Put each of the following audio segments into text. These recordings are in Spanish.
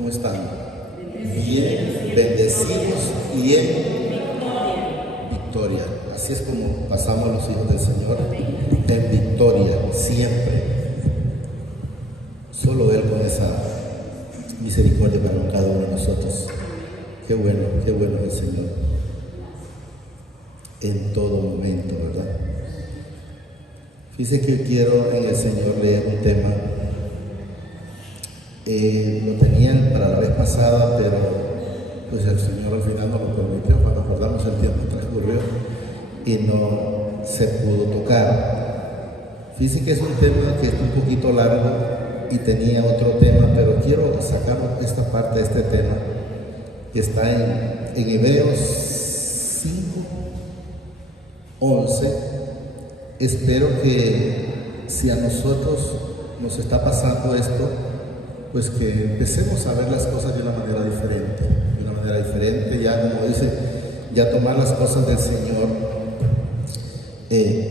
¿Cómo están? Bien, bendecidos y en victoria. Así es como pasamos los hijos del Señor, en victoria, siempre. Solo Él con esa misericordia para cada uno de nosotros. Qué bueno es el Señor. En todo momento, ¿verdad? Fíjense que quiero en el Señor leer un tema. Lo tenían para la vez pasada, pero pues el Señor al final no lo permitió. Cuando acordamos el tiempo transcurrió y no se pudo tocar. Fíjense que es un tema que es un poquito largo y tenía otro tema, pero quiero sacar esta parte de este tema que está en Hebreos 5:11. Espero que si a nosotros nos está pasando esto, pues que empecemos a ver las cosas de una manera diferente, ya como dice, ya tomar las cosas del Señor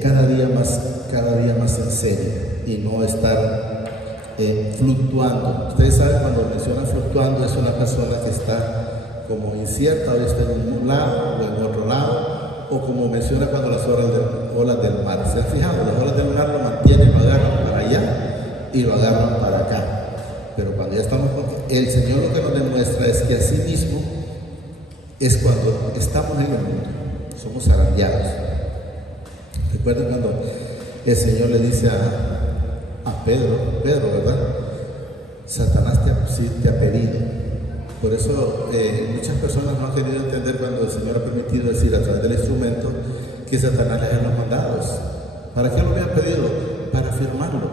cada día más en serio y no estar fluctuando. Ustedes saben, cuando mencionan fluctuando, es una persona que está como incierta, hoy está en un lado o en otro lado, o como menciona cuando las olas del mar. ¿Se han fijado? Las olas del mar lo mantienen, lo agarran para allá y lo agarran para acá. Pero cuando ya estamos con el Señor, lo que nos demuestra es que así mismo es cuando estamos en el mundo, somos zarandeados. Recuerden cuando el Señor le dice a Pedro, ¿verdad? Satanás te ha pedido. Por eso muchas personas no han querido entender cuando el Señor ha permitido decir a través del instrumento que Satanás le haga los mandados. ¿Para qué lo había pedido? Para afirmarlo.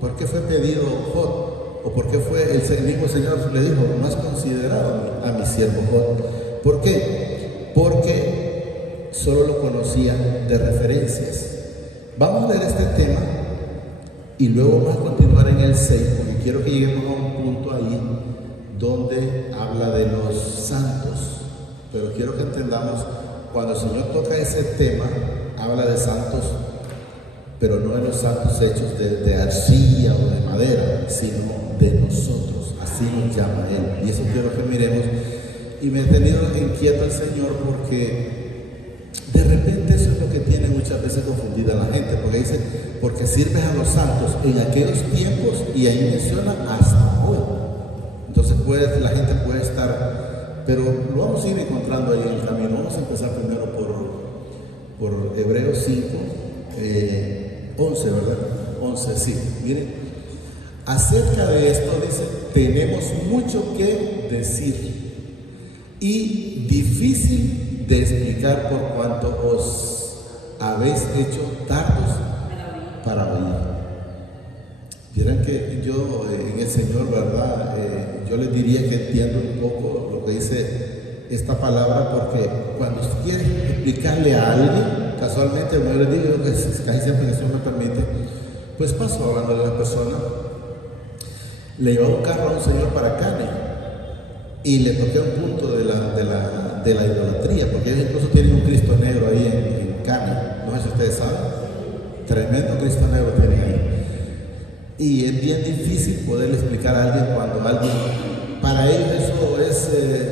¿Por qué fue pedido Job? ¿O por qué fue el mismo Señor le dijo, no has considerado a mi siervo Job? ¿Por qué? Porque solo lo conocía de referencias. Vamos a leer este tema y luego vamos a continuar en el 6, porque quiero que lleguemos a un punto ahí donde habla de los santos. Pero quiero que entendamos, cuando el Señor toca ese tema, habla de santos, pero no de los santos hechos de arcilla o de madera, sino de nosotros. Así nos llama Él. Y eso quiero que miremos. Y me he tenido inquieto el Señor porque de repente eso es lo que tiene muchas veces confundida a la gente, porque dice, porque sirves a los santos en aquellos tiempos, y ahí menciona hasta hoy. Entonces la gente puede estar, pero lo vamos a ir encontrando ahí en el camino. Vamos a empezar primero por Hebreos 5, 11, ¿verdad? 11, sí. Miren, acerca de esto dice, tenemos mucho que decir y difícil de explicar por cuanto os habéis hecho tardos para oír. Vieran que yo en el Señor, ¿verdad? Yo les diría que entiendo un poco lo que dice esta palabra, porque cuando usted quiere explicarle a alguien, casualmente, como yo les digo, que casi siempre que el Señor me permite, pues paso hablando de la persona. Le llevaba un carro a un señor para Cane y le toqué un punto de la idolatría, porque ellos incluso tienen un Cristo negro ahí en Cane. No sé si ustedes saben, tremendo Cristo negro tienen ahí. Y es bien difícil poderle explicar a alguien cuando alguien, para ellos eso es,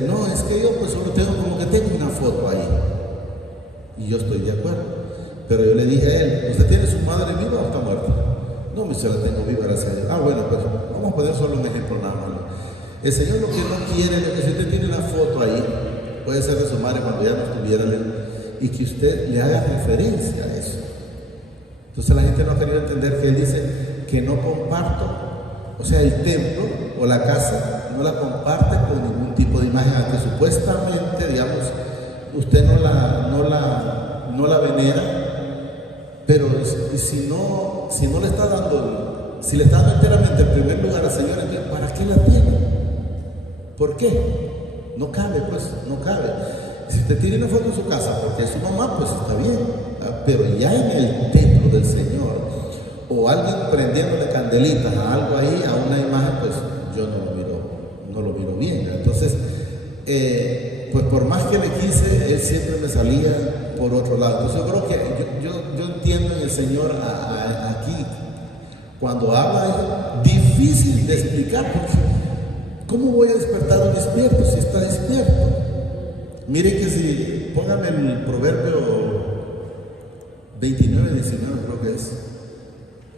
no, es que yo pues solo tengo como que tengo una foto ahí. Y yo estoy de acuerdo. Pero yo le dije a él, ¿usted tiene su madre viva o está muerta? No, me dice, la tengo viva, gracias a Dios. Ah, bueno, pues vamos a poner solo un ejemplo nada más. El Señor lo que no quiere es que si usted tiene una foto ahí, puede ser de su madre cuando ya no estuviera, y que usted le haga referencia a eso. Entonces la gente no ha querido entender que él dice que no comparto, o sea, el templo o la casa no la comparte con ningún tipo de imagen, aunque supuestamente, digamos, usted no la venera, pero si no le está dando, si le está dando enteramente el primer lugar al Señor, ¿para qué la tiene? ¿Por qué? No cabe, pues, no cabe. Si usted tiene una foto en su casa porque es su mamá, pues está bien, pero ya en el templo del Señor, o alguien prendiéndole candelitas a algo ahí, a una imagen, pues yo no lo miro bien. Entonces, pues por más que le quise, él siempre me salía por otro lado. Entonces yo creo que yo entiendo en el Señor aquí, cuando habla, es difícil de explicar, porque ¿Cómo voy a despertar un despierto si está despierto? Miren que si, póngame el proverbio 29, 19 creo que es.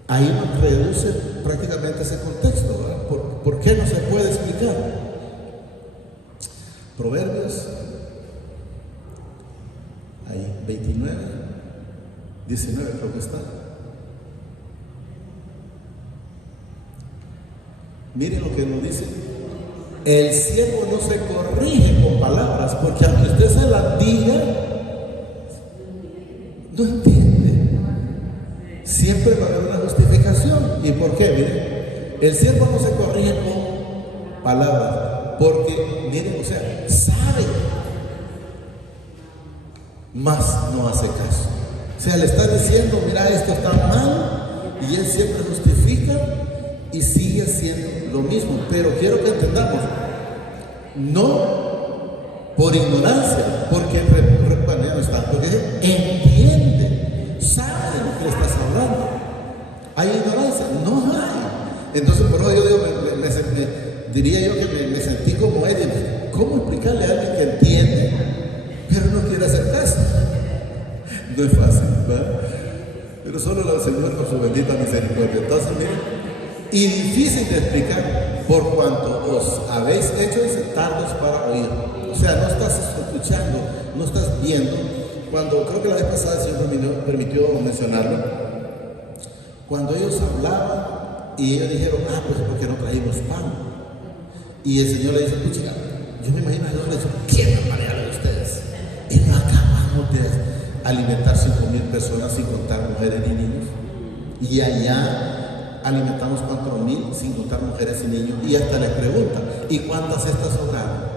Ahí nos reduce prácticamente ese contexto, ¿verdad? ¿Por qué no se puede explicar? Proverbios, ahí, 29, 19 creo que está. Miren lo que nos dice. El siervo no se corrige con palabras, porque aunque usted se las diga, no entiende. Siempre va a haber una justificación. ¿Y por qué? Miren, el siervo no se corrige con palabras, porque, miren, o sea, sabe, mas no hace caso. O sea, le está diciendo, mira, esto está mal, y él siempre justifica y sigue haciendo lo mismo. Pero quiero que entendamos, no por ignorancia, porque no está, porque entiende, sabe de lo que le estás hablando. ¿Hay ignorancia? No hay. Entonces, por eso yo digo, diría yo que me sentí como él. ¿Cómo explicarle a alguien que entiende, pero no quiere hacer caso? No es fácil, ¿verdad? Pero solo el Señor con su bendita misericordia. Entonces, miren, y difícil de explicar, por cuanto os habéis hecho tardos para oír. O sea, no estás escuchando, no estás viendo. Cuando, creo que la vez pasada el Señor me permitió mencionarlo, cuando ellos hablaban y ellos dijeron, pues porque no trajimos pan. Y el Señor le dice, pucha, yo me imagino a Dios le dice, ¿quién me manera de ustedes? Y no acabamos de alimentar 5,000 personas sin contar mujeres ni niños. Y allá alimentamos 4,000 sin contar mujeres y niños. Y hasta les preguntan, ¿y cuántas cestas sobraron?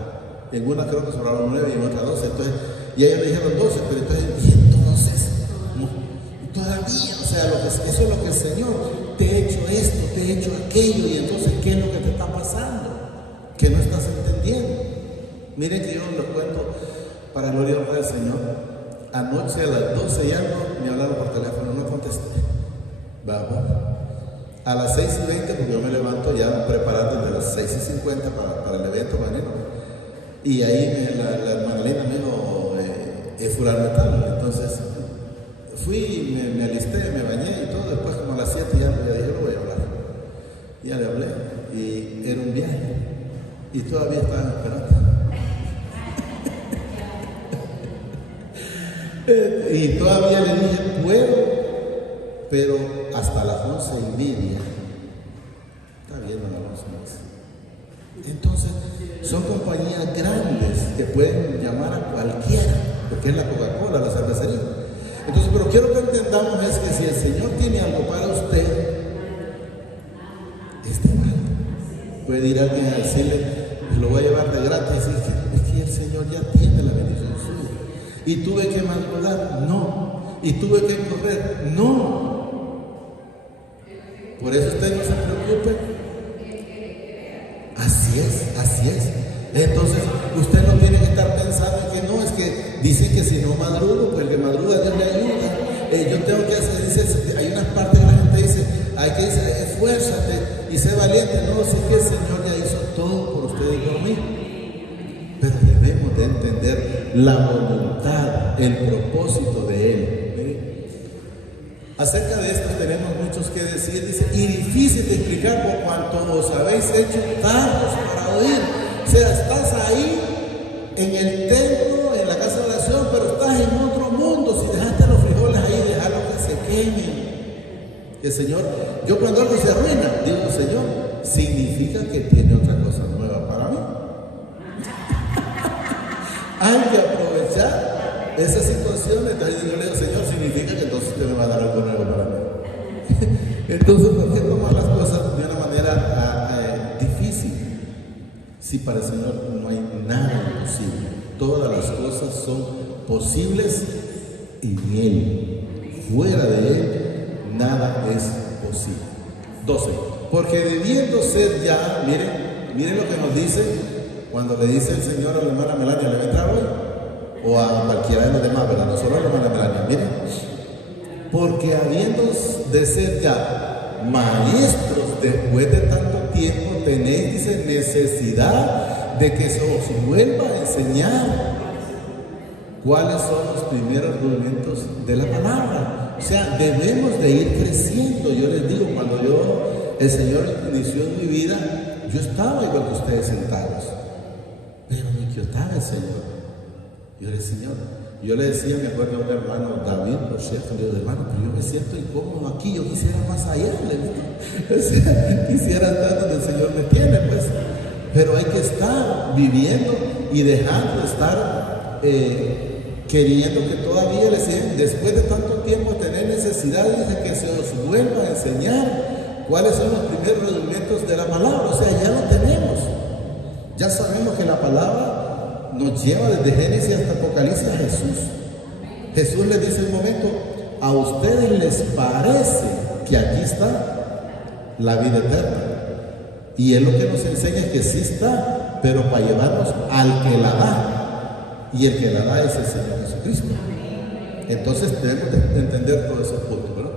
En una creo que sobraron 9 y en otra 12. Entonces, y ellos le dijeron 12, pero entonces, todavía, o sea, eso es lo que el Señor, te he hecho esto, te he hecho aquello, y entonces, ¿qué es lo que te está pasando? Que no estás entendiendo. Miren que yo les cuento, para gloria del Señor, anoche a las 12 y algo me hablaron por teléfono, no contesté. Vamos. A las 6:20, porque yo me levanto ya preparado desde las 6:50 para el evento, mañana. Y ahí la hermana Lina me dijo, fulano de tal. Entonces fui, me alisté, me bañé y todo. Después como a las 7 ya dije, no voy a hablar. Ya le hablé y era un viaje. Y todavía estaban esperando. Y todavía le dije, puedo, pero hasta las 11:30. Está bien, a las 11:30. Entonces, son compañías grandes que pueden llamar a cualquiera, porque es la Coca-Cola, la cervecería. Entonces, pero quiero que entendamos es que si el Señor tiene algo para usted, es de mal. Puede ir alguien a decirle, lo voy a llevar de gratis, y es que el Señor ya tiene la bendición suya. Y tuve que madrugar, no. Y tuve que correr, no. Por eso usted no se preocupe. Así es. Entonces, usted no tiene que estar pensando en que no, es que dicen que si no madrugo, pues el que madruga Dios le ayuda. Yo tengo que hacer, dice, hay unas partes que la gente dice, hay que decir, esfuérzate y sé valiente. No, si es que el Señor ya hizo todo por usted y por mí. Pero debemos de entender la voluntad, el propósito de Él. Acerca de esto tenemos muchos que decir, dice, y difícil de explicar por cuanto os habéis hecho tardos para oír. O sea, estás ahí en el templo, en la casa de oración, pero estás en otro mundo. Si dejaste los frijoles ahí, déjalos que se quemen. El Señor, yo cuando algo se arruina, digo, Señor, significa que tiene otra cosa nueva para mí. Hay que aprovechar esas situaciones. Entonces yo le digo, Señor, significa que entonces usted me va a dar algo nuevo para mí. Entonces, ¿por qué tomar las cosas de una manera difícil? Si para el Señor no hay nada imposible. Todas las cosas son posibles en Él. Fuera de Él, nada es posible. 12. Porque debiendo ser ya, miren lo que nos dice cuando le dice el Señor a la hermana Melania, ¿le va a entrar hoy? O a cualquiera de los demás, ¿verdad? No solo a la hermana Melania, miren. Porque habiendo de ser ya maestros después de tanto tiempo tenéis, dice, necesidad de que se os vuelva a enseñar cuáles son los primeros rudimentos de la palabra. O sea, debemos de ir creciendo. Yo les digo, cuando el Señor inició en mi vida, yo estaba igual que ustedes sentados, pero me inquietaba el Señor. Yo le decía, Señor, yo le decía, me acuerdo a un hermano, David, por cierto, le digo, hermano, pero yo me siento incómodo aquí, yo quisiera más allá, le digo. O sea, quisiera estar donde el Señor me tiene, pues. Pero hay que estar viviendo y dejando de estar queriendo que todavía le sigan, después de tanto tiempo tener necesidad, dice que se os vuelva a enseñar cuáles son los primeros rudimentos de la palabra. O sea, ya lo tenemos. Ya sabemos que la palabra nos lleva desde Génesis hasta Apocalipsis a Jesús. Jesús les dice un momento, a ustedes les parece que aquí está la vida eterna. Y él lo que nos enseña es que sí está, pero para llevarnos al que la da. Y el que la da es el Señor Jesucristo. Entonces tenemos que entender todo ese punto, ¿verdad?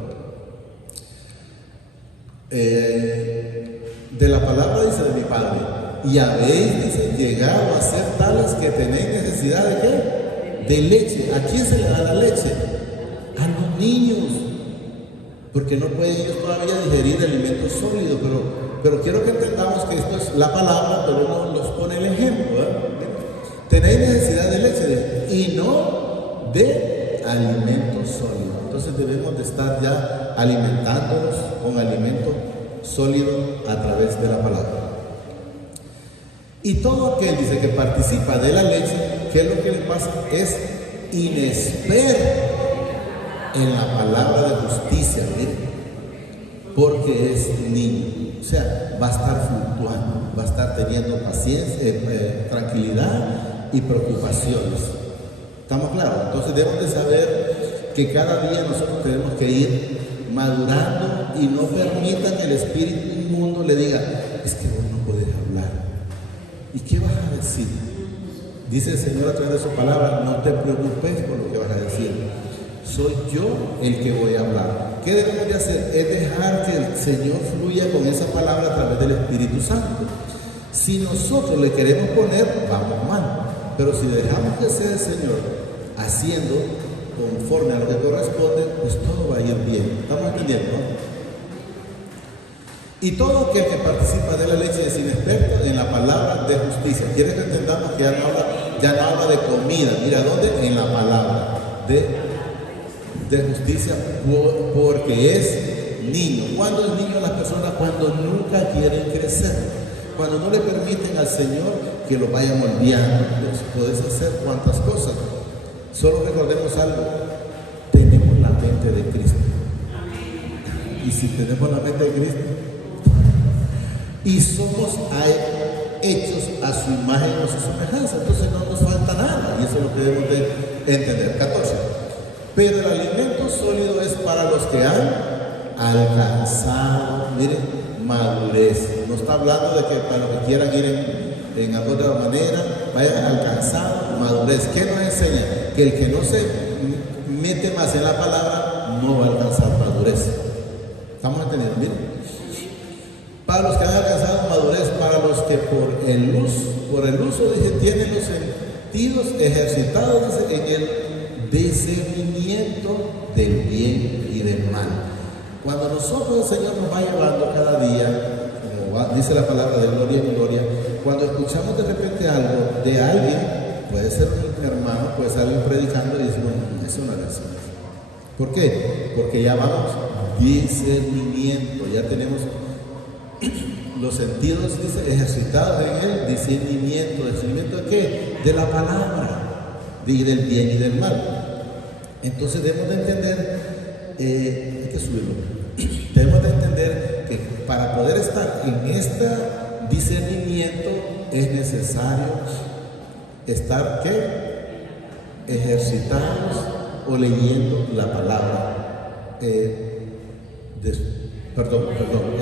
De la palabra dice de mi Padre, y habéis, dice, llegado a ser tales que tenéis necesidad de ¿qué? De leche. ¿A quién se le da la leche? A los niños, porque no pueden ellos todavía digerir alimentos sólidos, pero quiero que entendamos que esto es la palabra, pero uno nos pone el ejemplo, ¿verdad? Tenéis necesidad de leche y no de alimentos sólidos. Entonces debemos de estar ya alimentándonos con alimento sólido a través de la palabra. Y todo aquel, dice, que participa de la leche, ¿qué es lo que le pasa? Es inexperto en la palabra de justicia, ¿sí? Porque es niño. O sea, va a estar fluctuando, va a estar teniendo paciencia, tranquilidad y preocupaciones. ¿Estamos claros? Entonces debemos de saber que cada día nosotros tenemos que ir madurando y no permitan que el espíritu inmundo le diga, es que vos no podés hablar. ¿Y qué vas a decir? Dice el Señor a través de su palabra, no te preocupes por lo que vas a decir. Soy yo el que voy a hablar. ¿Qué debemos de hacer? Es dejar que el Señor fluya con esa palabra a través del Espíritu Santo. Si nosotros le queremos poner, vamos mal. Pero si dejamos que sea el Señor haciendo conforme a lo que corresponde, pues todo va a ir bien. ¿Estamos entendiendo? Y todo aquel que participa de la leche es inexperto en la palabra de justicia. ¿Quiere que entendamos que ya no habla de comida? Mira, ¿dónde? En la palabra de justicia, porque es niño. ¿Cuándo es niño las personas? Cuando nunca quieren crecer, cuando no le permiten al Señor que lo vaya moldeando. Pues puedes hacer cuantas cosas. Solo recordemos algo: tenemos la mente de Cristo. Y si tenemos la mente de Cristo y somos hechos a su imagen y a su semejanza, entonces no nos falta nada. Y eso es lo que debemos de entender. 14. Pero el alimento sólido es para los que han alcanzado, miren, madurez. No está hablando de que para los que quieran ir en otra manera, vayan alcanzando madurez. ¿Qué nos enseña? Que el que no se mete más en la palabra no va a alcanzar madurez. ¿Estamos entendiendo? Miren. Para los que han alcanzado madurez, para los que por el uso, dice, tienen los sentidos ejercitados, dice, en el discernimiento del bien y del mal. Cuando nosotros, el Señor nos va llevando cada día, como dice la palabra, de gloria en gloria, cuando escuchamos de repente algo de alguien, puede ser un hermano, puede ser alguien predicando, y decimos, bueno, eso no es así. ¿Por qué? Porque ya vamos discernimiento, ya tenemos los sentidos, dice, ejercitados en el discernimiento. ¿Discernimiento de qué? De la palabra, y del bien y del mal. Entonces debemos de entender, hay que subirlo, debemos de entender que para poder estar en este discernimiento es necesario estar, ¿qué? Ejercitados o leyendo la palabra. Perdón,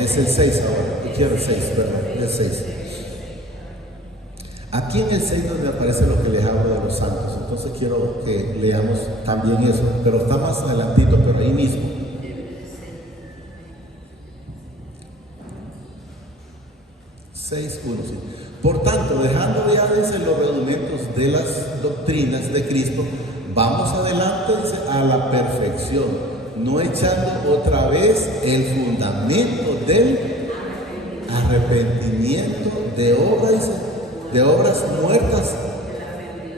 es el 6 ahora, quiero el 6, perdón, el 6. Aquí en el 6 donde aparece lo que les hablo de los santos, entonces quiero que leamos también eso, pero está más adelantito, pero ahí mismo. 6:1, sí. Por tanto, dejando ya, dice, los rudimentos de las doctrinas de Cristo, vamos adelante, dice, a la perfección, no echando otra vez el fundamento del arrepentimiento de obras muertas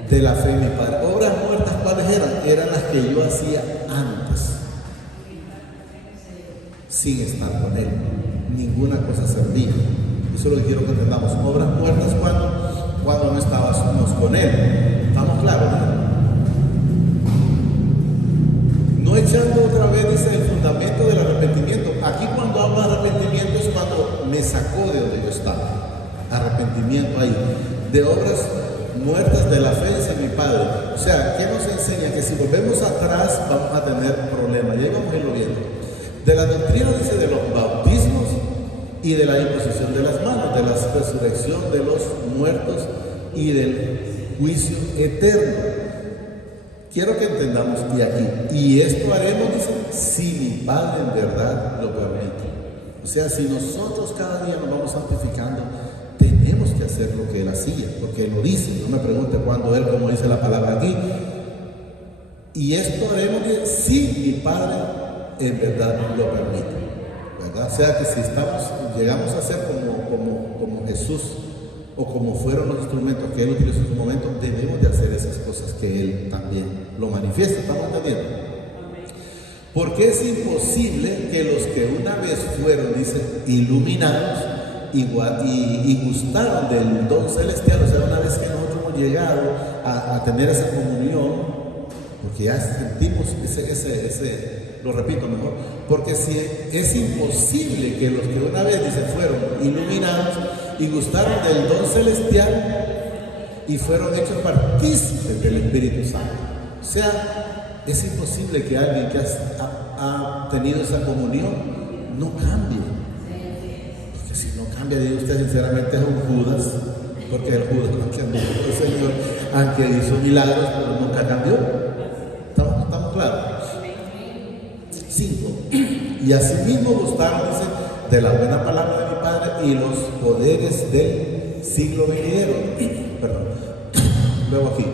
de la fe de mi Padre. Obras muertas, ¿cuáles eran? Eran las que yo hacía antes, sin estar con Él. Ninguna cosa servía. Eso es lo que quiero que entendamos. Obras muertas cuando no estábamos con Él. ¿Estamos claros? No echando otra vez, dice, el fundamento del arrepentimiento. Aquí cuando hablo de arrepentimiento es cuando me sacó de donde yo estaba. Arrepentimiento ahí. De obras muertas de la fe, dice mi Padre. O sea, ¿qué nos enseña? Que si volvemos atrás vamos a tener problemas. Y ahí vamos a irlo viendo. De la doctrina, dice, de los bautismos y de la imposición de las manos, de la resurrección de los muertos y del juicio eterno. Quiero que entendamos y aquí, y esto haremos, dice, si mi Padre en verdad lo permite. O sea, si nosotros cada día nos vamos santificando, tenemos que hacer lo que Él hacía, porque Él lo dice. No me pregunte cuándo Él, como dice la palabra aquí. Y esto haremos si mi Padre en verdad lo permite, ¿verdad? O sea que si llegamos a ser como Jesús, o como fueron los instrumentos que Él utilizó en su momento, debemos de hacer esas cosas que Él también lo manifiesta. ¿Estamos entendiendo? Porque es imposible que los que una vez fueron, dice, iluminados y gustaron del don celestial, o sea, una vez que nosotros hemos llegado a tener esa comunión, porque ya sentimos lo repito mejor, porque si es imposible que los que una vez, dice, fueron iluminados y gustaron del don celestial y fueron hechos partícipes del Espíritu Santo. O sea, es imposible que alguien que ha tenido esa comunión no cambie. Porque si no cambia, diga usted, sinceramente es un Judas, porque el Judas no cambió, el Señor, aunque hizo milagros, pero nunca cambió. ¿Estamos claros? 5. Y asimismo gustaron, dice, de la buena palabra de mi Padre y los poderes del siglo venidero. Perdón. Luego aquí.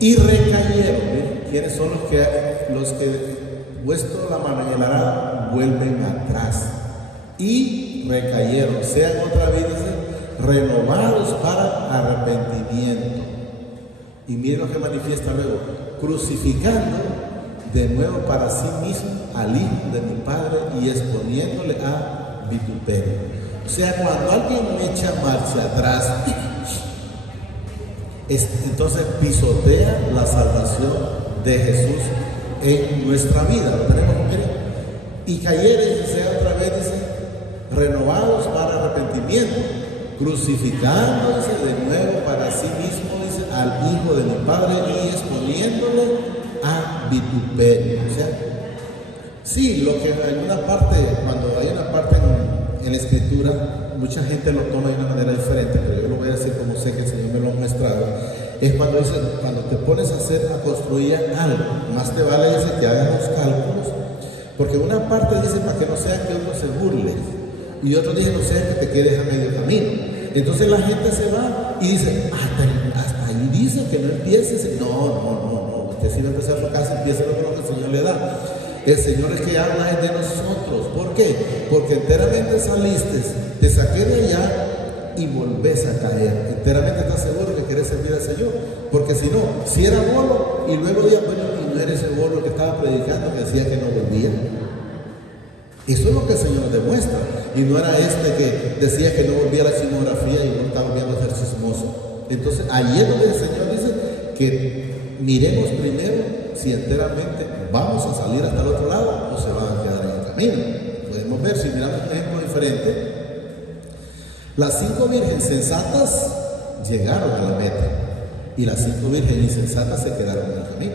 Y recayeron. ¿Quiénes son los que puesto la mano en el arado vuelven atrás? Y recayeron, sean otra vez, dice, renovados para arrepentimiento. Y miren lo que manifiesta luego, crucificando de nuevo para sí mismo al Hijo de mi Padre y exponiéndole a vituperio. O sea, cuando alguien echa marcha atrás, entonces pisotea la salvación de Jesús en nuestra vida. Lo tenemos, miren. Y cayeron, sea otra vez, dice, renovados para arrepentimiento, crucificándose de nuevo para sí mismo, dice, al Hijo de mi Padre y exponiéndole a vituperio. O sea, sí, lo que en una parte, cuando hay una parte en la Escritura, mucha gente lo toma de una manera diferente, pero yo lo voy a decir como sé que el Señor me lo ha mostrado. Es cuando dice, cuando te pones a construir algo, más te vale, dice, que hagas los cálculos, porque una parte dice para que no sea que uno se burle, y otro dice no sea que te quedes a medio camino. Entonces la gente se va y dice, hasta ahí dice que no empieces. No. Usted si va a empezar su casa, empiece con lo que el Señor le da. El Señor es que habla es de nosotros. ¿Por qué? Porque enteramente saliste, te saqué de allá y volvés a caer. Enteramente estás seguro que querés servir al Señor. Porque si no, si era bolo y luego ya, bueno, y no eres el bolo que estaba predicando, que decía que no volvía. Eso es lo que el Señor nos demuestra. Y no era que decía que no volvía a la chismografía y no estaba volviendo a ser chismoso. Entonces, ahí es donde el Señor dice que miremos primero si enteramente vamos a salir hasta el otro lado o se van a quedar en el camino. Podemos ver, si miramos un ejemplo diferente, las 5 vírgenes sensatas llegaron a la meta y las 5 vírgenes insensatas se quedaron en el camino.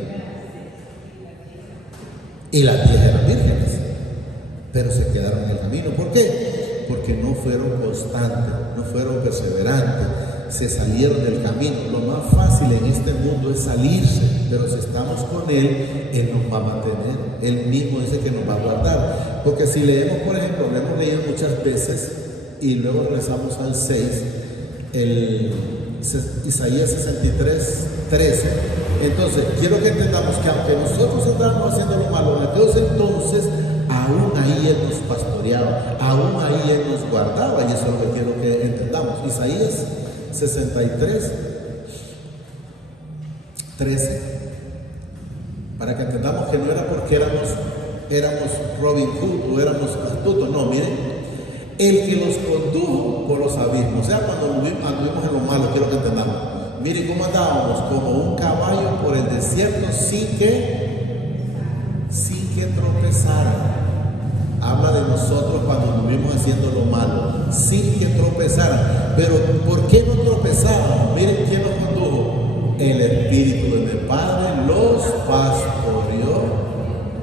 Y las 10 eran vírgenes, pero se quedaron en el camino. ¿Por qué? Porque no fueron constantes, no fueron perseverantes, se salieron del camino. Lo más fácil en este mundo es salirse, pero si estamos con Él, Él nos va a mantener. Él mismo dice que nos va a guardar. Porque si leemos, por ejemplo, lo hemos leído muchas veces, y luego regresamos al 6, Isaías 63, 13. Entonces, quiero que entendamos que aunque nosotros estábamos haciendo lo malo en aquellos entonces, aún ahí Él nos pastoreaba, aún ahí Él nos guardaba, y eso es lo que quiero que entendamos. Isaías 63, 13, para que entendamos que no era porque éramos Robin Hood o éramos astutos, no, miren, el que los condujo por los abismos. O sea, cuando anduvimos en lo malo, quiero que entendamos, miren cómo andábamos, como un caballo por el desierto sin que tropezaran. Habla de nosotros cuando anduvimos haciendo lo malo, sin que tropezaran. Pero ¿por qué no tropezaban? Miren quién nos condujo. El Espíritu de mi Padre los pastoreó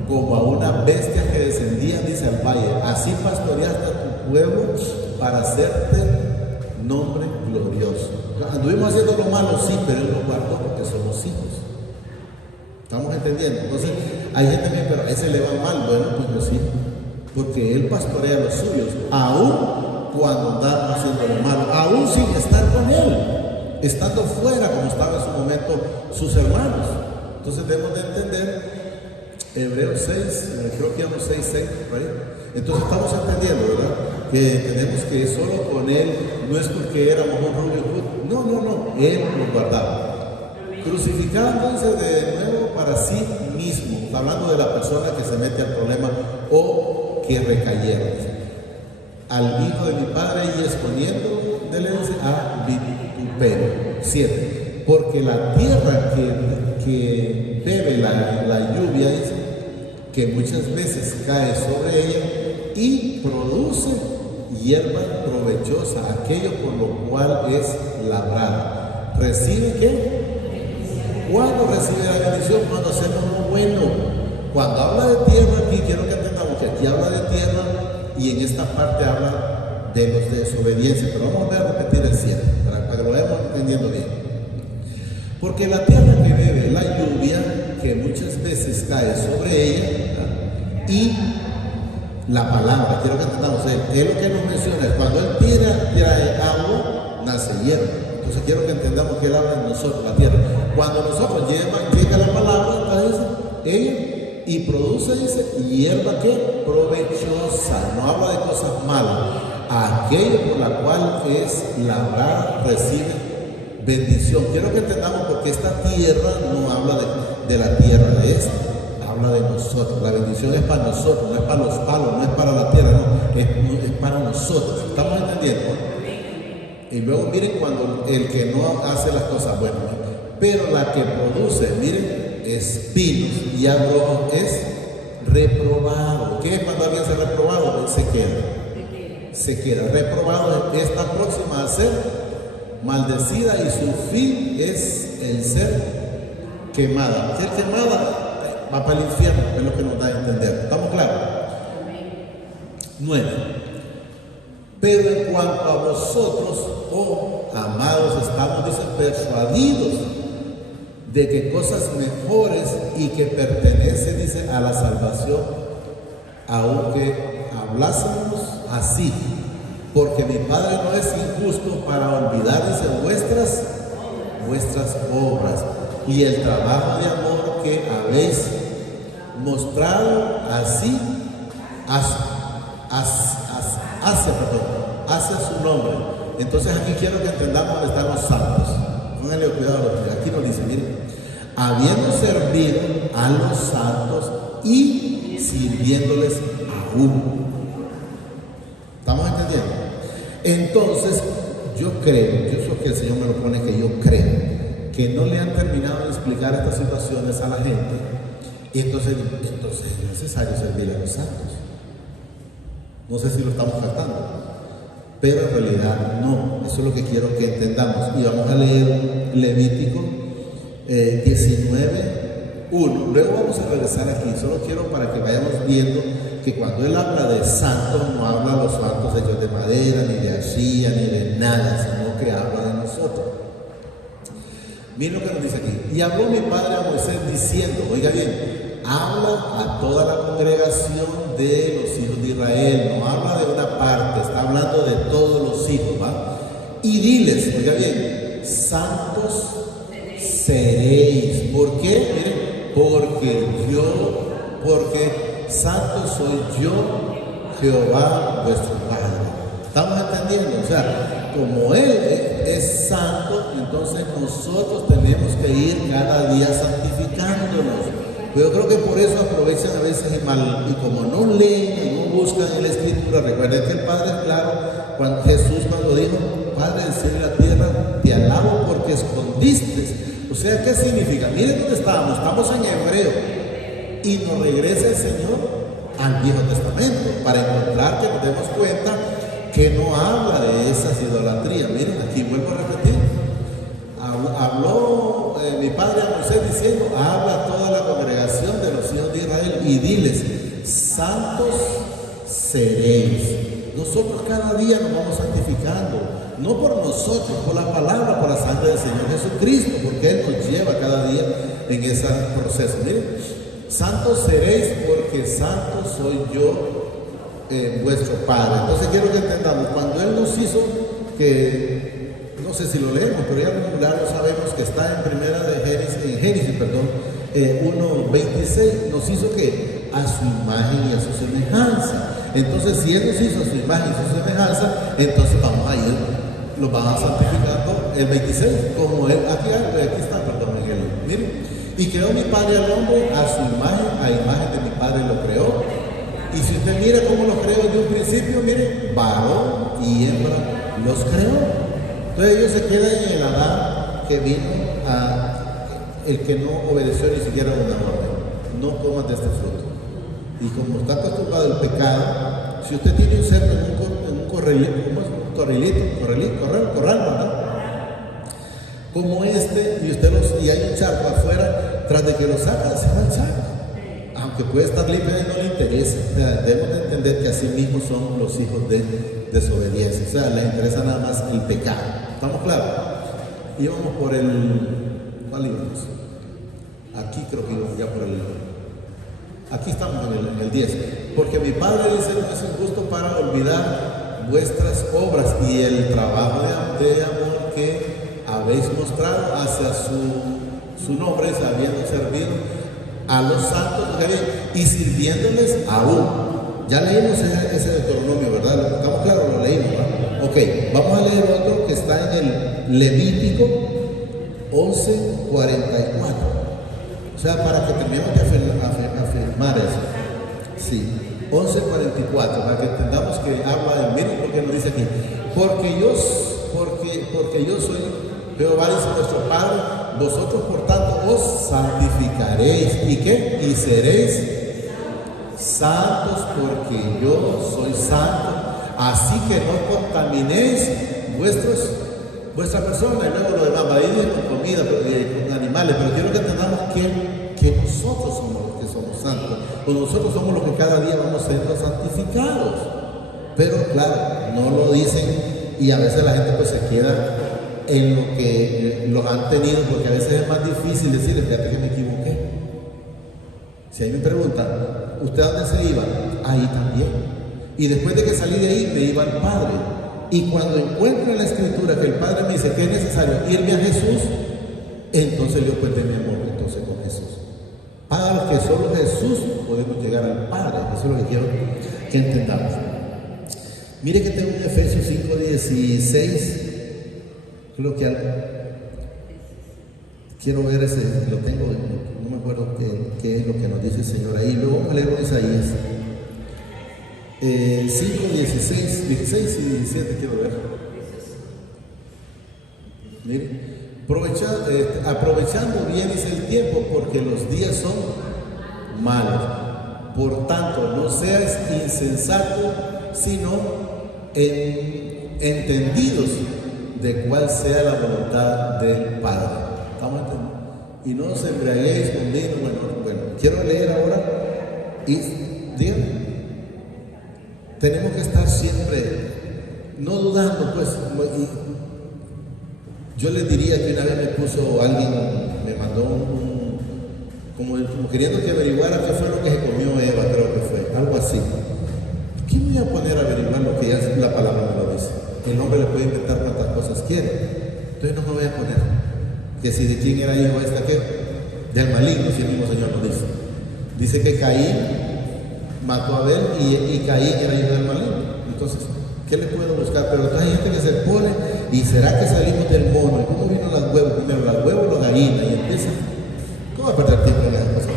como a una bestia que descendía, dice, al valle. Así pastoreaste a tu pueblo para hacerte nombre glorioso. Anduvimos haciendo lo malo, sí, pero Él nos guardó porque somos hijos. ¿Estamos entendiendo? Entonces, hay gente que, pero a ese le va mal. Bueno, pues no, sí, porque Él pastorea a los suyos, aún cuando andaban haciendo lo malo, aún sin estar con Él, estando fuera, como estaban en su momento sus hermanos. Entonces, debemos de entender Hebreos 6, creo que íbamos 6, por ahí. Entonces estamos entendiendo, ¿verdad? Que tenemos que solo con Él, no es porque éramos un Robin Hood, no, Él nos guardaba. Crucificándose de nuevo para sí mismo, está hablando de la persona que se mete al problema o que recayeron. Al Hijo de mi Padre y exponiendo de él a vituperio. 7. Porque la tierra que bebe la lluvia, dice, que muchas veces cae sobre ella y produce hierba provechosa, aquello por lo cual es labrada. ¿Recibe qué? ¿Cuándo recibe la bendición? Cuando hacemos lo bueno. Cuando habla de tierra, aquí quiero que entendamos que aquí habla de tierra y en esta parte habla de los de desobediencia. Pero vamos a repetir el 7 para que lo vayamos entendiendo bien. Porque la tierra que bebe la lluvia, que muchas veces cae sobre ella, ¿verdad? Y la palabra, quiero que entendamos, es lo que nos menciona, es cuando Él tira agua, nace hierba. Entonces quiero que entendamos que Él habla de nosotros, la tierra. Cuando nosotros llega la palabra, entonces ella, y produce, dice, hierba que provechosa, no habla de cosas malas, aquello por la cual es labrada, recibe bendición. Quiero que entendamos porque esta tierra no habla de la tierra de esta, habla de nosotros. La bendición es para nosotros, no es para los palos, no es para la tierra, no, es para nosotros. ¿Estamos entendiendo? Y luego miren cuando el que no hace las cosas buenas, pero la que produce, miren, espinos y agrojo es reprobado. ¿Qué es cuando alguien se ha reprobado? Se queda. Reprobado está próxima a ser maldecida y su fin es el ser quemada. Ser quemada va para el infierno, es lo que nos da a entender. ¿Estamos claros? 9. Pero en cuanto a vosotros, oh amados, estamos, dice, persuadidos de que cosas mejores y que pertenecen, dice, a la salvación, aunque hablásemos así, porque mi Padre no es injusto para olvidar, dice, vuestras obras y el trabajo de amor que habéis mostrado así hacia su nombre. Entonces aquí quiero que entendamos dónde están los santos. Pónganle cuidado, aquí nos dice, miren, habiendo servido a los santos y sirviéndoles aún. ¿Estamos entendiendo? Entonces, yo creo, yo eso que el Señor me lo pone, que yo creo que no le han terminado de explicar estas situaciones a la gente, y entonces es necesario servir a los santos. No sé si lo estamos tratando, pero en realidad no. Eso es lo que quiero que entendamos. Y vamos a leer Levítico 19:1. Luego vamos a regresar aquí. Solo quiero para que vayamos viendo que cuando Él habla de santos, no habla de los santos hechos de madera, ni de arcilla, ni de nada, sino que habla de nosotros. Miren lo que nos dice aquí. Y habló mi padre a Moisés diciendo, oiga bien, habla a toda la congregación de los hijos de Israel, no habla de una parte, está hablando de todos los hijos, ¿va? Y diles, oiga bien, santos seréis. ¿Por qué? Miren, porque santo soy yo, Jehová vuestro Padre. ¿Estamos entendiendo? O sea, como Él es santo, entonces nosotros tenemos que ir cada día santificándonos. Pero yo creo que por eso aprovechan a veces y como no leen y no buscan en la Escritura. Recuerden que el Padre es claro, Jesús cuando dijo, Padre del cielo y la tierra, te alabo porque escondiste. O sea, ¿qué significa? Miren dónde estamos en Hebreo. Y nos regresa el Señor al Viejo Testamento para encontrar que nos demos cuenta que no habla de esas idolatrías. Miren, aquí vuelvo a repetir. Habló mi padre a Moisés diciendo, habla a toda la congregación de los hijos de Israel y diles, santos seréis. Nosotros cada día nos vamos santificando, no por nosotros, por la palabra, por la sangre del Señor Jesucristo, porque Él nos lleva cada día en ese proceso. Miren, santos seréis porque santo soy yo, vuestro Padre. Entonces quiero que entendamos, cuando Él nos hizo, que no sé si lo leemos, pero ya lo sabemos que está en primera de Génesis 1:26, nos hizo que a su imagen y a su semejanza. Entonces, si Él nos hizo a su imagen y a su semejanza, entonces vamos a ir, lo vamos santificando el 26, como Él, aquí está, perdón, Miguel. Miren, y creó mi Padre al hombre a su imagen, a imagen de mi Padre lo creó. Y si usted mira cómo lo creó desde un principio, miren, varón y hembra los creó. Entonces ellos se quedan en el Adán que vino el que no obedeció ni siquiera una orden. No comas de este fruto. Y como está acostumbrado al pecado, si usted tiene un cerdo en un corralito, corral, ¿verdad? Como y hay un charco afuera, tras de que lo sacan, se va el charco. Aunque puede estar limpio y no le interesa. O sea, debemos de entender que así mismo son los hijos de desobediencia. O sea, les interesa nada más el pecado. ¿Estamos claros? Íbamos por ¿cuál íbamos? Aquí creo que íbamos ya por aquí estamos en el 10. Porque mi Padre dice, no es injusto para olvidar vuestras obras y el trabajo de amor que habéis mostrado hacia su nombre, habiendo servido a los santos y sirviéndoles aún. Ya leímos ese Deuteronomio, ¿verdad? ¿Estamos claros? Lo leímos, ¿verdad? Ok, vamos a leer otro que está en el Levítico 11:44. O sea, para que terminemos de afirmar eso. Sí, 11:44, para que entendamos que habla del mérito, porque nos dice aquí, porque yo soy Jehová, dice nuestro Padre, vosotros por tanto os santificaréis. ¿Y qué? Y seréis santos porque yo soy santo. Así que no contaminéis vuestra persona. Y luego lo demás va a ir con comida, con animales. Pero quiero que entendamos que nosotros somos los que somos santos. Pues nosotros somos los que cada día vamos siendo santificados. Pero claro, no lo dicen y a veces la gente pues se queda en lo que los han tenido, porque a veces es más difícil decirles, fíjate que me equivoqué. Si ahí me preguntan, ¿usted a dónde se iba? Ahí también. Y después de que salí de ahí, me iba al Padre. Y cuando encuentro en la Escritura que el Padre me dice que es necesario irme a Jesús, entonces yo pues tengo amor entonces con Jesús. Para los que solo Jesús podemos llegar al Padre. Eso es lo que quiero que entendamos. Mire que tengo un Efesios 5:16. Creo que quiero ver ese, lo tengo, no me acuerdo qué es lo que nos dice el Señor ahí. Luego vamos a leer Isaías 5:16 y 17 quiero ver. Mire, aprovechando bien es el tiempo, porque los días son malos. Por tanto, no seas insensato, sino entendidos de cuál sea la voluntad del Padre. ¿Estamos entendiendo? Y no os embriaguéis con vino. Bueno, quiero leer ahora y díganme, tenemos que estar siempre no dudando, pues. Yo les diría que una vez me mandó como queriendo que averiguara qué fue lo que se comió Eva, creo que fue, algo así. ¿Quién me voy a poner a averiguar lo que ya la palabra me lo dice? El hombre le puede inventar cuantas cosas quiere. Entonces no me voy a poner que si de quién era hijo esta que del maligno, si el mismo Señor lo dice. Dice que Caín mató a Abel y Caín era hijo del maligno. Entonces, ¿qué le puedo buscar? Pero hay gente que se pone, ¿y será que salimos del mono? ¿Y cómo vino las huevos? Primero las huevos o la gallina, y empieza. ¿Cómo va a perder tiempo en las cosas?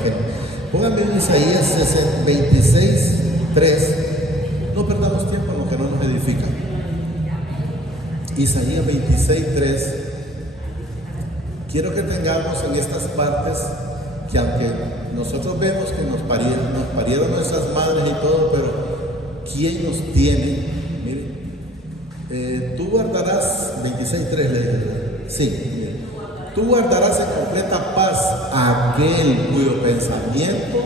Pónganme en Isaías 26, 3. No perdamos tiempo en lo que no nos edifica. Isaías 26, 3. Quiero que tengamos en estas partes que aunque nosotros vemos que nos parieron nuestras madres y todo, pero ¿quién nos tiene? Mire, tú guardarás, 26.3 le dije, sí, mire, tú guardarás en completa paz a aquel cuyo pensamiento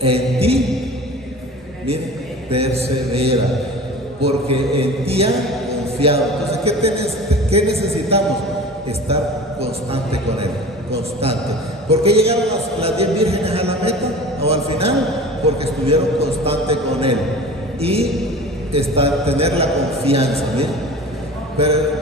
en ti, mire, persevera, porque en ti ha confiado. Entonces, ¿qué necesitamos? Estar constante con Él, constante. ¿Por qué llegaron las 10 vírgenes a la meta o al final? Porque estuvieron constantes con Él y tener la confianza, ¿bien?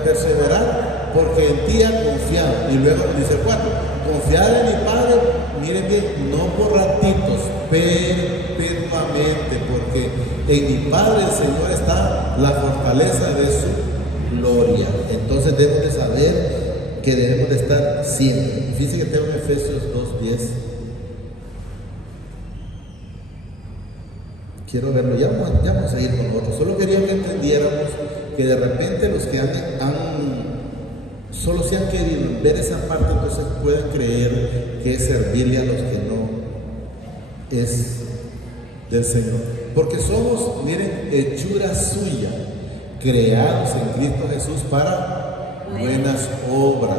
Perseverar, porque en ti ha confiado. Y luego dice 4, confiar en mi Padre, miren bien, no por ratitos, perpetuamente, porque en mi Padre el Señor está la fortaleza de su gloria. Entonces debemos de saber que debemos de estar siempre. Fíjense que tengo en Efesios 2:10. Quiero verlo, ya vamos a ir con otro. Solo quería que entendiéramos que de repente los que solo se han querido ver esa parte, entonces pueden creer que es servirle a los que no es del Señor. Porque somos, miren, hechura suya, creados en Cristo Jesús para buenas obras,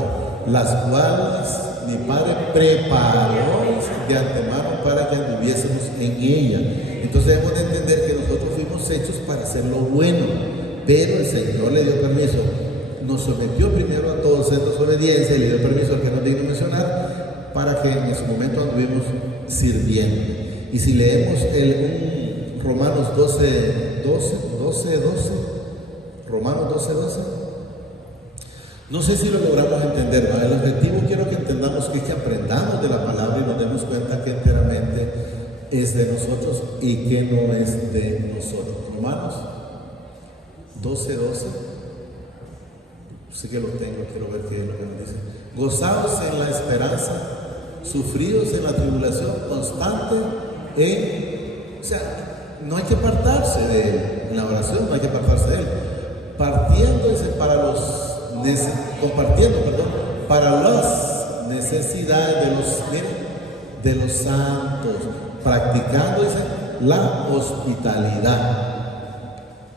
las cuales mi Padre preparó de antemano para que anduviésemos en ella. Entonces debemos de entender que nosotros fuimos hechos para hacer lo bueno, pero el Señor le dio permiso, nos sometió primero a todos en obediencia y le dio permiso al que no digno mencionar, para que en su momento anduvimos sirviendo. Y si leemos Romanos 12, Romanos 12, no sé si lo logramos entender, ¿no? El objetivo quiero que entendamos que aprendamos de la palabra y nos demos cuenta que enteramente es de nosotros y que no es de nosotros. Romanos 12. Sí que lo tengo, quiero ver qué es lo que me dice. Gozados en la esperanza, sufridos en la tribulación, constante o sea, no hay que apartarse de él, en la oración no hay que apartarse de él, compartiendo para las necesidades de los santos, practicando la hospitalidad.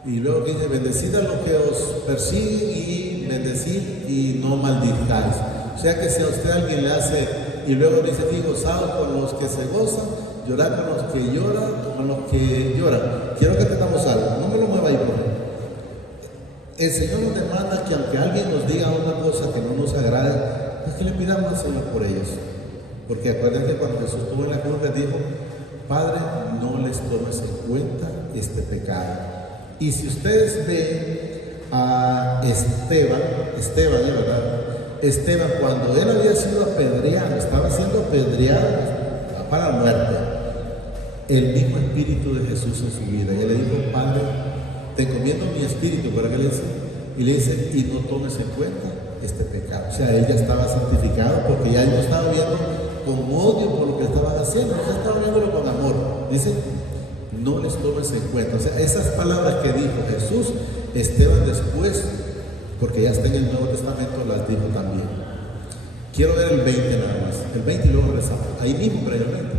Y luego dice, bendecid a los que os persiguen y bendecid y no maldizcáis. O sea que si a usted alguien le hace, y luego dice aquí, gozados con los que se gozan, llorar con los que lloran, Quiero que tengamos algo, no me lo mueva ahí por ahí. El Señor nos demanda que aunque alguien nos diga una cosa que no nos agrade, pues que le pidamos al Señor por ellos. Porque acuérdense que cuando Jesús estuvo en la cruz les dijo, Padre, no les tomes en cuenta este pecado. Y si ustedes ven a Esteban, cuando él había sido apedreado, estaba siendo apedreado para la muerte, el mismo Espíritu de Jesús en su vida. Y él le dijo, Padre, te encomiendo mi espíritu, ¿para qué le dice? Y le dice, y no tomes en cuenta este pecado. O sea, él ya estaba santificado porque ya él no estaba viendo con odio por lo que estaban haciendo, ya estaba viéndolo con amor. Dice, no les tomes en cuenta. O sea, esas palabras que dijo Jesús, Esteban después, porque ya está en el Nuevo Testamento, las dijo también. Quiero ver el 20 nada más, el 20 y luego regresamos, ahí mismo previamente,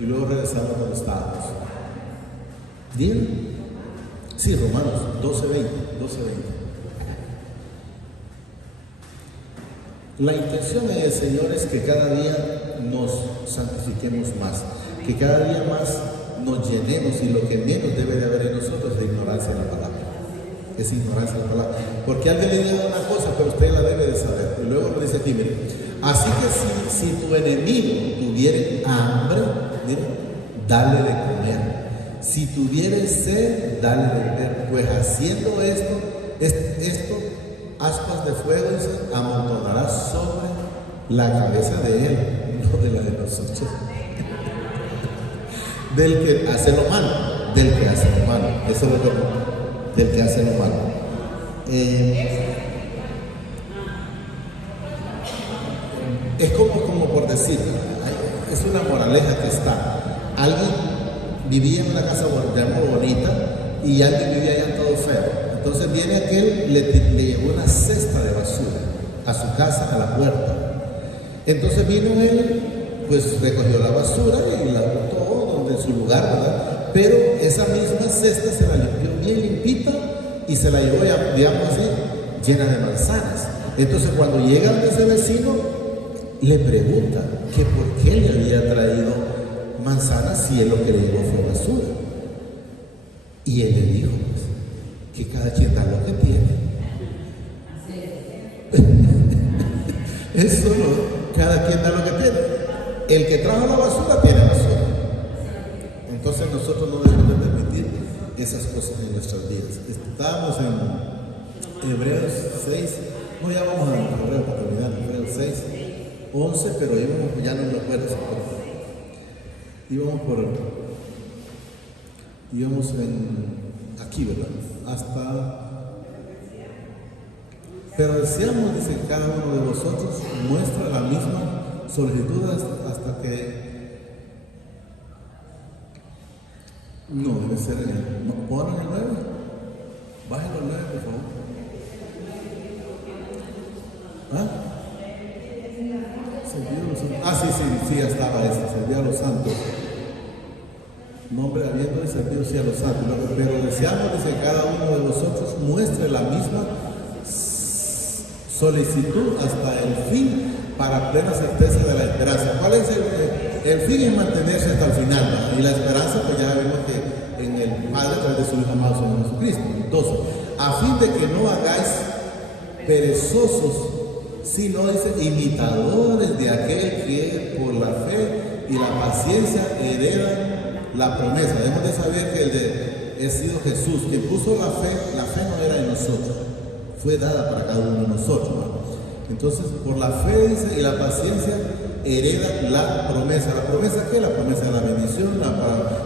y luego regresamos donde estábamos. ¿Bien? Sí, Romanos 12:20. La intención del Señor es que cada día nos santifiquemos más, que cada día más nos llenemos, y lo que menos debe de haber en nosotros es ignorancia de la palabra. Es ignorancia de la palabra. Porque alguien le diga una cosa, pero usted la debe de saber. Y luego lo dice aquí, mire, así que si tu enemigo tuviere hambre, mire, dale de comer. Si tuviere sed, dale de beber. Pues haciendo esto, ascuas de fuego, dice, amontonará sobre la cabeza de él, no de la de nosotros. Del que hace lo malo, del que hace lo malo. Eso es lo que, del que hace lo malo. Es como por decir, es una moraleja que está. Alguien vivía en una casa muy bonita y alguien vivía allá todo feo. Entonces viene aquel, le llevó una cesta de basura a su casa, a la puerta. Entonces vino él, pues recogió la basura y la botó donde en su lugar, ¿verdad? Pero esa misma cesta se la limpió bien limpita y se la llevó, digamos así, llena de manzanas. Entonces cuando llega a ese vecino, le pregunta que por qué le había traído manzanas si él lo que le llevó fue basura. Y él le dijo, pues, que cada quien da lo que tiene. Eso no, cada quien da lo que tiene. El que trajo la basura tiene basura. Entonces nosotros no debemos de permitir esas cosas en nuestras vidas. Estábamos en Hebreos 6, no, ya vamos a Hebreos para terminar, Hebreos 6, 11, pero ya no me acuerdo. Íbamos aquí, ¿verdad? Pero deseamos, dice, cada uno de vosotros muestra la misma solicitud hasta que no debe ser en el. ¿Ponen el 9? Bájenlo al 9, por favor. ¿Ah? Servir a los santos. Ah, sí, ya estaba esta, servir a los santos. Nombre habiendo de servir sí a los santos. Pero deseamos, dice, cada uno de vosotros muestre la misma solicitud hasta el fin para plena certeza de la esperanza. ¿Cuál es el fin? Es mantenerse hasta el final, ¿no? Y la esperanza, pues ya vemos que en el Padre a través de su Hijo amado Señor Jesucristo. Entonces, a fin de que no hagáis perezosos, sino, dice, imitadores de aquel que por la fe y la paciencia hereda la promesa. Debemos de saber que ha sido Jesús quien puso la fe no era en nosotros, fue dada para cada uno de nosotros, ¿no? Entonces, por la fe, dice, y la paciencia hereda la promesa. ¿La promesa qué? La promesa de la bendición, la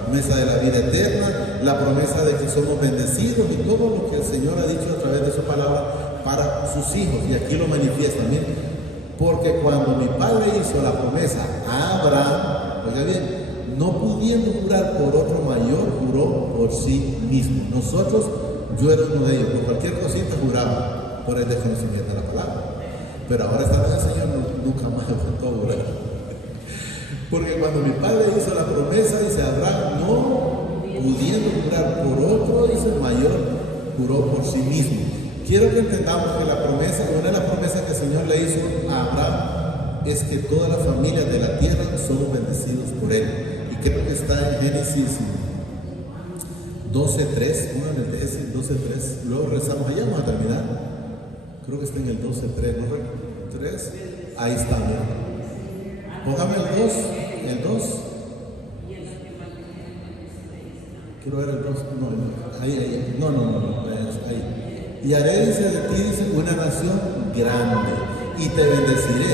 promesa de la vida eterna, la promesa de que somos bendecidos y todo lo que el Señor ha dicho a través de su palabra para sus hijos. Y aquí lo manifiesta también. Porque cuando mi padre hizo la promesa a Abraham, oiga bien, no pudiendo jurar por otro mayor, juró por sí mismo. Nosotros, yo era uno de ellos, por cualquier cosita juraba por el desconocimiento de la palabra. Pero ahora está el Señor, nunca más me faltó jurar. Porque cuando mi padre hizo la promesa, dice Abraham, no pudiendo jurar por otro, dice mayor, juró por sí mismo. Quiero que entendamos que la promesa, una de las promesas que el Señor le hizo a Abraham es que todas las familias de la tierra somos bendecidos por él. Y creo que está en Génesis 12:3, uno en el Génesis 12:3. Luego rezamos allá, vamos a terminar. Creo que está en el 12:3, ¿no? 3, ahí está, mira. Póngame el 2. Quiero ver el 2, no, ahí, no, ahí. Y haré, dice, de ti, dice, una nación grande, y te bendeciré,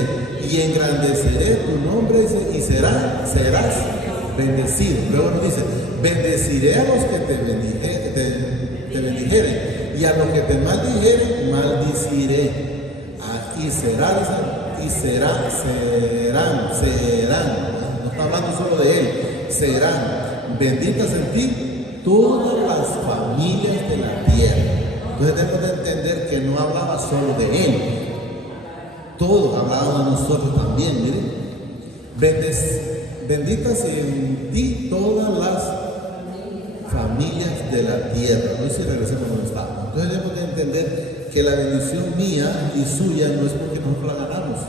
y engrandeceré tu nombre, dice, y serás bendecido. Luego nos dice, bendeciré a los que te bendijeren, y a los que te maldijeren, maldiciré. Y serán. No está hablando solo de él, serán benditas en ti todas las familias de la tierra. Entonces debemos de entender que no hablaba solo de él, todo hablaba de nosotros también, miren. Benditas en ti todas las familias de la tierra. Hoy sí regresemos donde estábamos. Entonces debemos de entender que la bendición mía y suya no es porque nosotros la ganamos,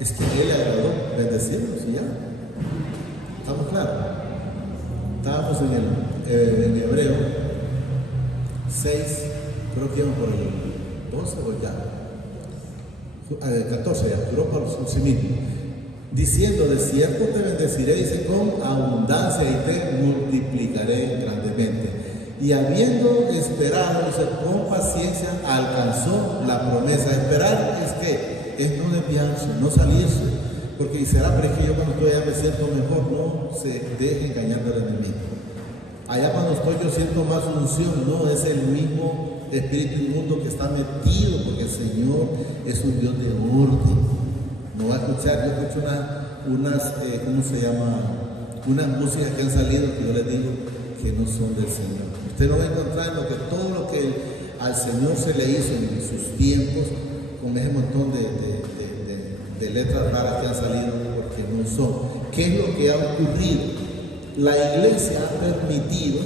es que él le agradó bendecirnos y ya. ¿Estamos claros? Estábamos en Hebreo 6, creo que íbamos por el 12 o ya. 14 ya, juró por sí mismo. diciendo: de cierto te bendeciré, dice, con abundancia, y te multiplicaré grandemente. Y habiendo esperado, dice, con paciencia alcanzó la promesa. Esperar es no desviarse, no salirse, porque dice: pero es que yo cuando estoy allá me siento mejor. No se deje engañar del enemigo. Allá cuando estoy yo siento más unción. No, es el mismo espíritu inmundo que está metido, porque el Señor es un Dios de orden. No va a escuchar, yo escucho unas ¿cómo se llama? Unas músicas que han salido que yo les digo que no son del Señor. Usted no va a encontrar todo lo que al Señor se le hizo en sus tiempos, con ese montón de letras raras que han salido, porque no son. ¿Qué es lo que ha ocurrido? La iglesia ha permitido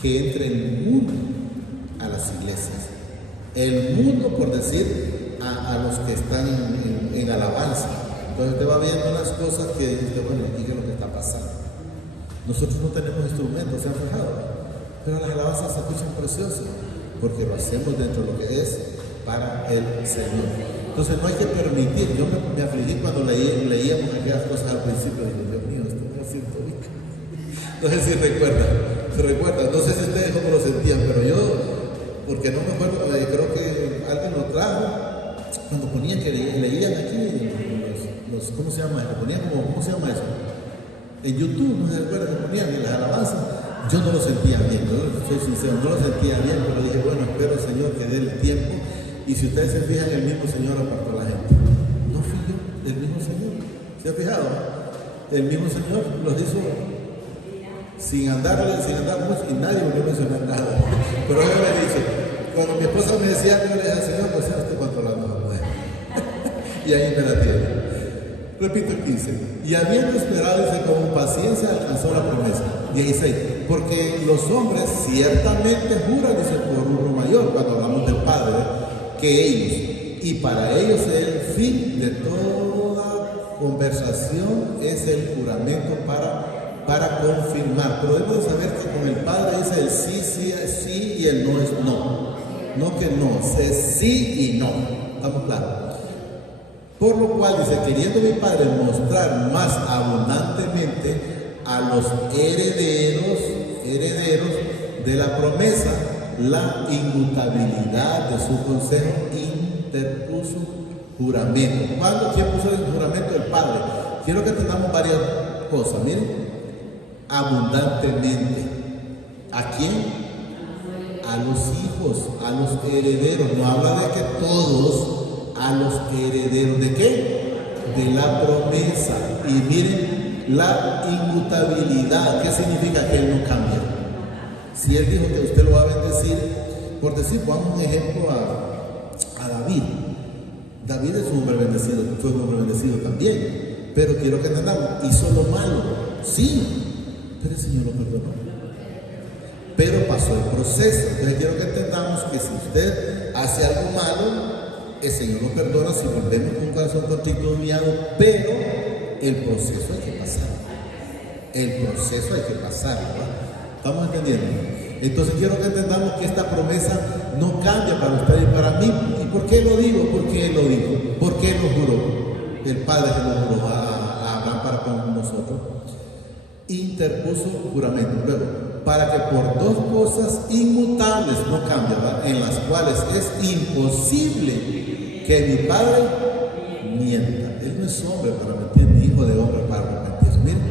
que entre el mundo a las iglesias. El mundo, por decir, a los que están en alabanza. Entonces usted va viendo unas cosas que dice: bueno, aquí qué es lo que está pasando. Nosotros no tenemos instrumentos, ¿se han fijado? Pero las alabanzas se escuchan preciosas, porque lo hacemos dentro de lo que es para el Señor. Entonces no hay que permitir. Yo me afligí cuando leíamos aquellas cosas al principio. Digo: Dios mío, esto me siento rico. No sé si se recuerda. No sé si ustedes cómo lo sentían, pero yo, porque no me acuerdo, creo que alguien lo trajo, cuando ponían que leían aquí ¿cómo se llama? ¿Cómo se llama eso? En YouTube, no se recuerda, que ponían en las alabanzas. Yo no lo sentía bien, yo soy sincero, no lo sentía bien, pero dije: bueno, espero, Señor, que dé el tiempo. Y si ustedes se fijan, el mismo Señor apartó a la gente. No fui yo, el mismo Señor. ¿Se ha fijado? El mismo Señor los hizo sin andar mucho, y nadie volvió a mencionar nada. Pero yo le he dicho, cuando mi esposa me decía, yo le dije: Señor, pues sea usted controlando la mujer. Y ahí me la tiene. Repito el 15. Y habiendo esperado, dice, con paciencia alcanzó la promesa. 16. Porque los hombres ciertamente juran, dice, por uno mayor, cuando hablamos del Padre, que ellos. Y para ellos el fin de toda conversación es el juramento para confirmar. Pero debemos saber que con el Padre dice el sí, y el no es no. No que no, es sí y no. ¿Estamos claros? Por lo cual dice: queriendo mi Padre mostrar más abundantemente a los herederos de la promesa la inmutabilidad de su consejo, interpuso juramento. ¿Quién puso el juramento? El Padre. Quiero que tengamos varias cosas. Miren: abundantemente. ¿A quién? A los hijos, a los herederos. No habla de que todos. A los herederos. ¿De qué? De la promesa. Y miren la inmutabilidad. ¿Qué significa? Que Él no cambia. Si Él dijo que usted lo va a bendecir, por decir, pongamos un ejemplo a David. David es un hombre bendecido, fue un hombre bendecido también. Pero quiero que entendamos, hizo lo malo, sí, pero el Señor lo perdonó. Pero pasó el proceso. Entonces quiero que entendamos que si usted hace algo malo, el Señor lo perdona si volvemos con un corazón contrito y humillado, pero el proceso hay que pasar. El proceso hay que pasar, ¿verdad? ¿Estamos entendiendo? Entonces quiero que entendamos que esta promesa no cambia para usted y para mí. ¿Y por qué lo digo? ¿Por qué Él lo dijo? ¿Por qué lo juró? El Padre que lo juró a Abraham para con nosotros. Interpuso juramento. Luego, para que por dos cosas inmutables, no cambia, ¿verdad?, en las cuales es imposible que mi Padre mienta. Él no es hombre para mentir, ni hijo de hombre para arrepentirse. Miren,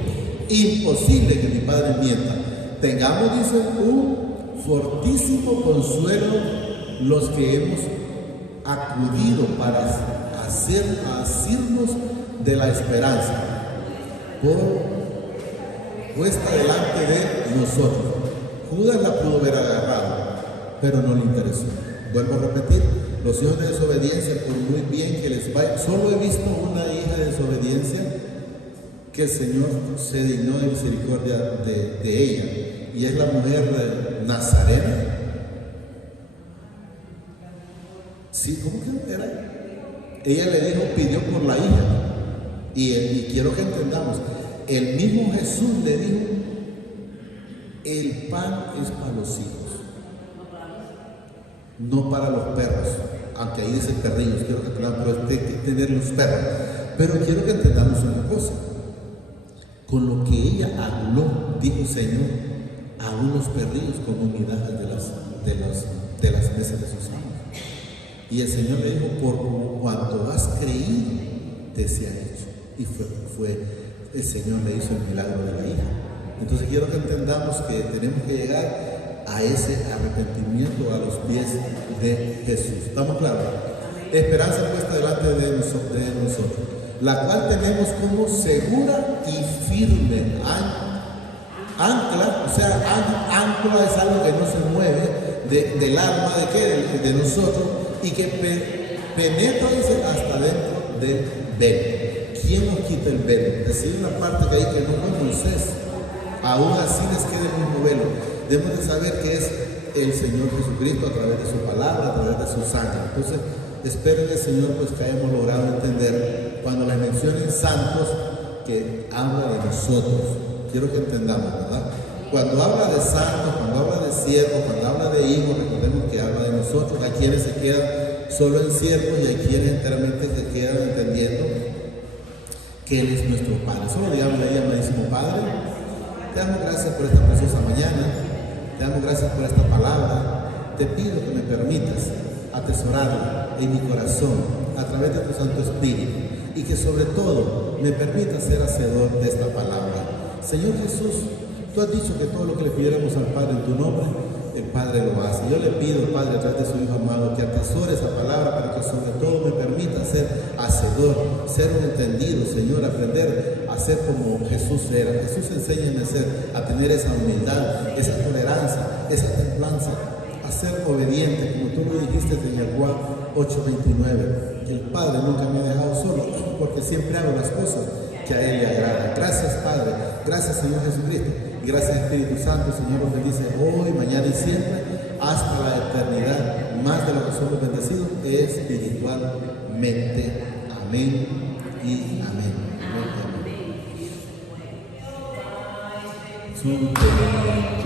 imposible que mi Padre mienta. Tengamos, dice, un fortísimo consuelo los que hemos acudido para asirnos de la esperanza puesta delante de nosotros. Judas la pudo haber agarrado, pero no le interesó. Vuelvo a repetir: los hijos de desobediencia, por muy bien que les vaya, solo he visto una hija de desobediencia que el Señor se dignó de misericordia de ella, y es la mujer nazarena. Sí, ¿cómo que era? Ella le dijo, pidió por la hija, y quiero que entendamos, el mismo Jesús le dijo: el pan es para los hijos, no para los perros. Aunque ahí dice perrillos, quiero que entendamos, pero hay que tener los perros. Pero quiero que entendamos una cosa. Con lo que ella habló, dijo el Señor, a unos perdidos comunidades de las mesas de sus amos. Y el Señor le dijo, por cuanto has creído, te se ha hecho. Y el Señor le hizo el milagro de la hija. Entonces quiero que entendamos que tenemos que llegar a ese arrepentimiento a los pies de Jesús. ¿Estamos claros? Esperanza puesta delante de nosotros, la cual tenemos como segura y firme ancla. O sea, ancla es algo que no se mueve del alma de nosotros, y que penetra hasta dentro del velo. ¿Quién nos quita el velo? Es decir, una parte que hay que no fue Moisés, aún así les queda el mismo velo. Debemos de saber que es el Señor Jesucristo a través de su palabra, a través de su sangre. Entonces, espero en el Señor pues que hayamos logrado entender cuando le mencionen santos, que habla de nosotros. Quiero que entendamos, ¿verdad? Cuando habla de santos, cuando habla de siervos, cuando habla de hijos, recordemos que habla de nosotros. Hay quienes se quedan solo en siervos y hay quienes enteramente se quedan entendiendo que Él es nuestro Padre. Solo digamos a ella, amadísimo Padre, te damos gracias por esta preciosa mañana, te damos gracias por esta palabra. Te pido que me permitas atesorarla en mi corazón a través de tu Santo Espíritu, y que sobre todo me permitas ser hacedor de esta palabra. Señor Jesús, tú has dicho que todo lo que le pidiéramos al Padre en tu nombre, el Padre lo hace. Yo le pido, Padre, a través de su Hijo amado, que atesore esa palabra, para que sobre todo me permita ser hacedor, ser un entendido, Señor, aprender a ser como Jesús era. Jesús, enséñame a tener esa humildad, esa tolerancia, esa templanza, a ser obediente, como tú lo dijiste en Juan 8:29, que el Padre nunca me ha dejado solo, porque siempre hago las cosas que a Él le agradan. Gracias, Padre. Gracias, Señor Jesucristo. Y gracias, Espíritu Santo. Señor, nos bendice hoy, mañana y siempre, hasta la eternidad. Más de lo que somos bendecidos espiritualmente. Amén y amén. Amén.